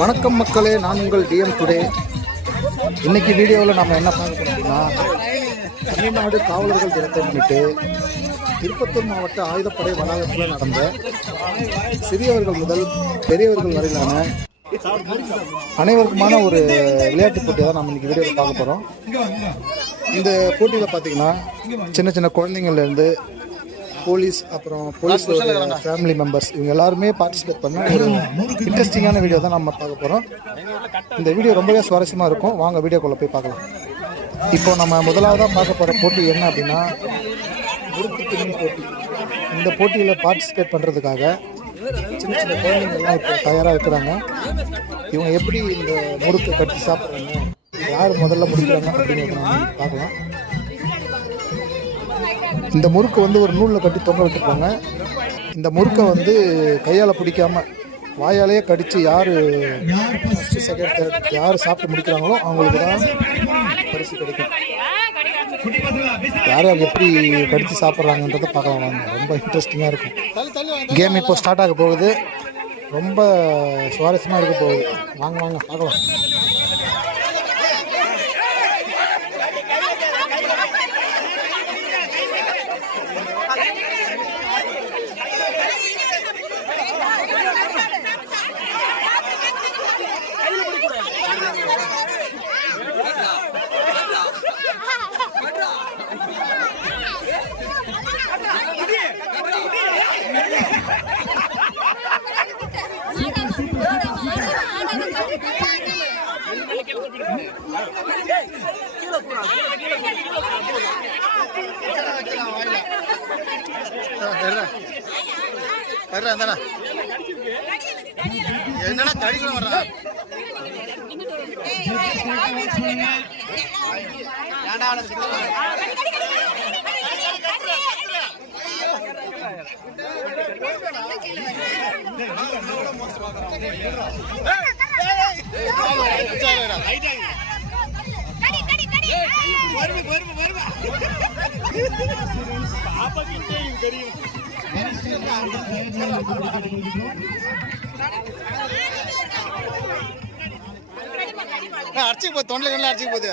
வணக்கம் மக்களே நான் உங்கள் டிஎம் டுடே இன்னைக்கு வீடியோவில் நம்ம என்ன பார்க்க அப்படின்னா தமிழ்நாடு காவலர்கள் தினத்தை முன்னிட்டு திருப்பத்தூர் மாவட்ட ஆயுதப்படை வளாகத்தில் நடந்த சிறியவர்கள் முதல் பெரியவர்கள் வரையிலான அனைவருக்குமான ஒரு விளையாட்டு போட்டி தான் நம்ம இன்னைக்கு வீடியோவில் பார்க்க போகிறோம் இந்த போட்டியில் பார்த்தீங்கன்னா சின்ன சின்ன குழந்தைங்கள்லேருந்து போலீஸ் அப்புறம் போலீஸ் ஃபேமிலி மெம்பர்ஸ் இவங்க எல்லாருமே பார்ட்டிசிபேட் பண்ண ஒரு இன்ட்ரெஸ்டிங்கான வீடியோ தான் நம்ம பார்க்க போகிறோம் இந்த வீடியோ ரொம்பவே சுவாரஸ்யமாக இருக்கும். வாங்க வீடியோக்குள்ளே போய் பார்க்கலாம். இப்போ நம்ம முதலாவதாக பார்க்க போகிற போட்டி என்ன அப்படின்னா முறுக்கு திணி போட்டி. இந்த போட்டியில் பார்ட்டிசிபேட் பண்ணுறதுக்காக சின்ன சின்ன குழந்தைங்கள்லாம் இப்போ தயாராக இருக்கிறாங்க. இவங்க எப்படி இந்த முறுக்கு கட்டி சாப்பிட்றாங்க? யார் முதல்ல முடிக்கிறாங்க நம்ம பார்க்கலாம். இந்த முறுக்கு வந்து ஒரு நூலில் கட்டி தொங்க விட்டுருப்பாங்க இந்த முறுக்கை வந்து கையால் பிடிக்காம வாயாலேயே கடித்து யார் ஃபஸ்ட்டு செகண்ட் தேர்ட் யார் சாப்பிட்டு முடிக்கிறாங்களோ அவங்களுக்கு தான் பரிசு கிடைக்கும். யார் யார் எப்படி கடித்து சாப்பிட்றாங்கன்றத பார்க்கலாம் வாங்க. ரொம்ப இன்ட்ரெஸ்டிங்காக இருக்கும். கேம் இப்போ ஸ்டார்ட் ஆக போகுது. ரொம்ப சுவாரஸ்யமாக இருக்க போகுது. வாங்க வாங்க பார்க்கலாம். என்னடா கடிக்கலாம் வர்றான் அடிச்சுக்கு போகுது தொண்டில் அடிச்சுக்கு போகுது.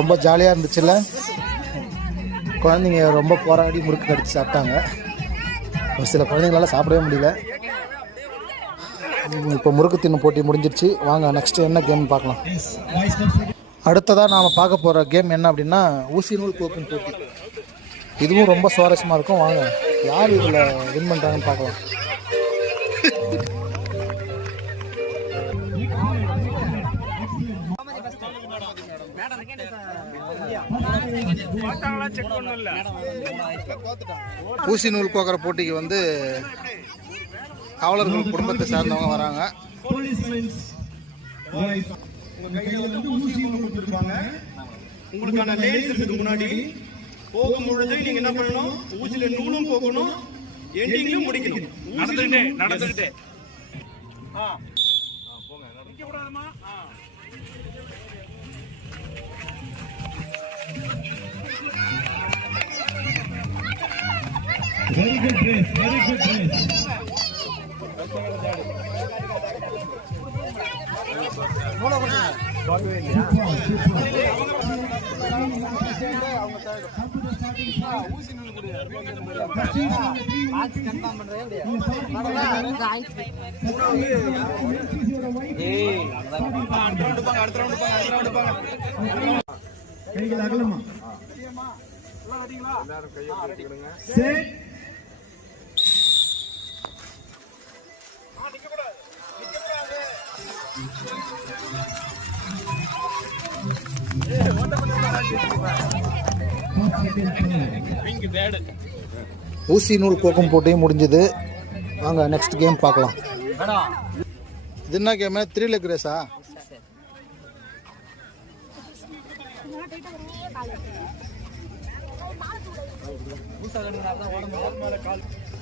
ரொம்ப ஜாலியாக இருந்துச்சுல்ல? குழந்தைங்க ரொம்ப போராடி முறுக்கு கடிச்சு சாப்பிட்டாங்க. ஒரு சில குழந்தைங்களால சாப்பிடவே முடியல. இப்போ முறுக்கு தின்னு போட்டி முடிஞ்சிருச்சு. வாங்க நெக்ஸ்ட் என்ன கேம் பார்க்கலாம். அடுத்ததாக நாம் பார்க்க போகிற கேம் என்ன அப்படின்னா ஊசி நூல் கோக்கும் போட்டி. இதுவும் ரொம்ப சுவாரஸ்யமாக இருக்கும். வாங்க யார் இதில் வின் பண்ணுறாங்கன்னு பார்க்கலாம். ஊசி நூல் கோக்கிற போட்டிக்கு வந்து காவலர்கள் குடும்பத்தை சார்ந்தவங்க வராங்க. உங்களுக்கான இருக்குது முன்னாடி. போகும் பொழுது நீங்க என்ன பண்ணணும்? ஊசியில நூலும் போகணும் எண்டிங்லயும் முடிக்கணும். நடந்துட்டே நடந்துட்டே very good race very good race கைகள் அகலமா Set. ஊசி நூல் கோக்கம் போட்டியும் முடிஞ்சது. வாங்க நெக்ஸ்ட் கேம் பார்க்கலாம். இது என்ன கேமு த்ரீ லெக் ரேஸா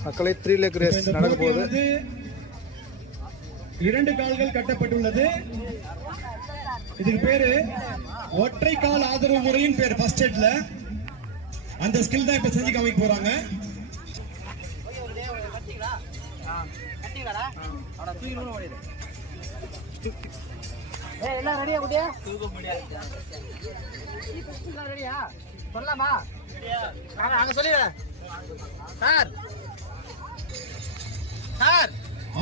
மக்களை த்ரீ லெக் ரேஸ் நடக்க போகுது. இரண்டு கால்கள் கட்டப்பட்டுள்ளது. இதுக்கு பேரு ஒற்றை கால் ஆதரவு முறையின் பேர் ஃபர்ஸ்ட் எட்ல அந்த ஸ்கில் தான் இப்ப செஞ்சு காமிக்க போறாங்க. எல்லாம் ரெடியா குட்டியா? ரெடியா சொல்லலாமா? ஆமா அங்க சொல்லிடுறேன். Sir. Sir.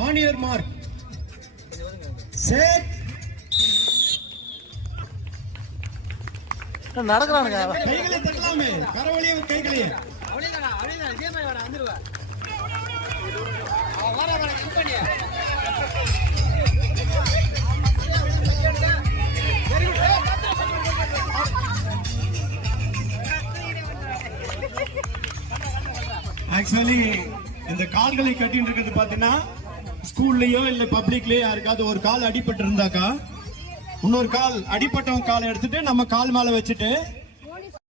On your mark நடக்கிறானுங்க? கைகளை தட்டலாமே. கரவழிய கைகளையே அவ்வளவுதானா? அவ்வளவுதான்? இதே மாதிரி வாடா வந்துருவா. வர வர ஆக்சுவலி இந்த கால்களை கட்டிட்டு இருக்கிறது பாத்தீங்கன்னா ஸ்கூல்லயோ இல்ல பப்ளிக்லயோ யாருக்காவது ஒரு கால் அடிபட்டு இருந்தாக்கா இன்னொரு கால் அடிபட்டவன் காலை எடுத்துட்டு நம்ம கால் மேல வச்சுட்டு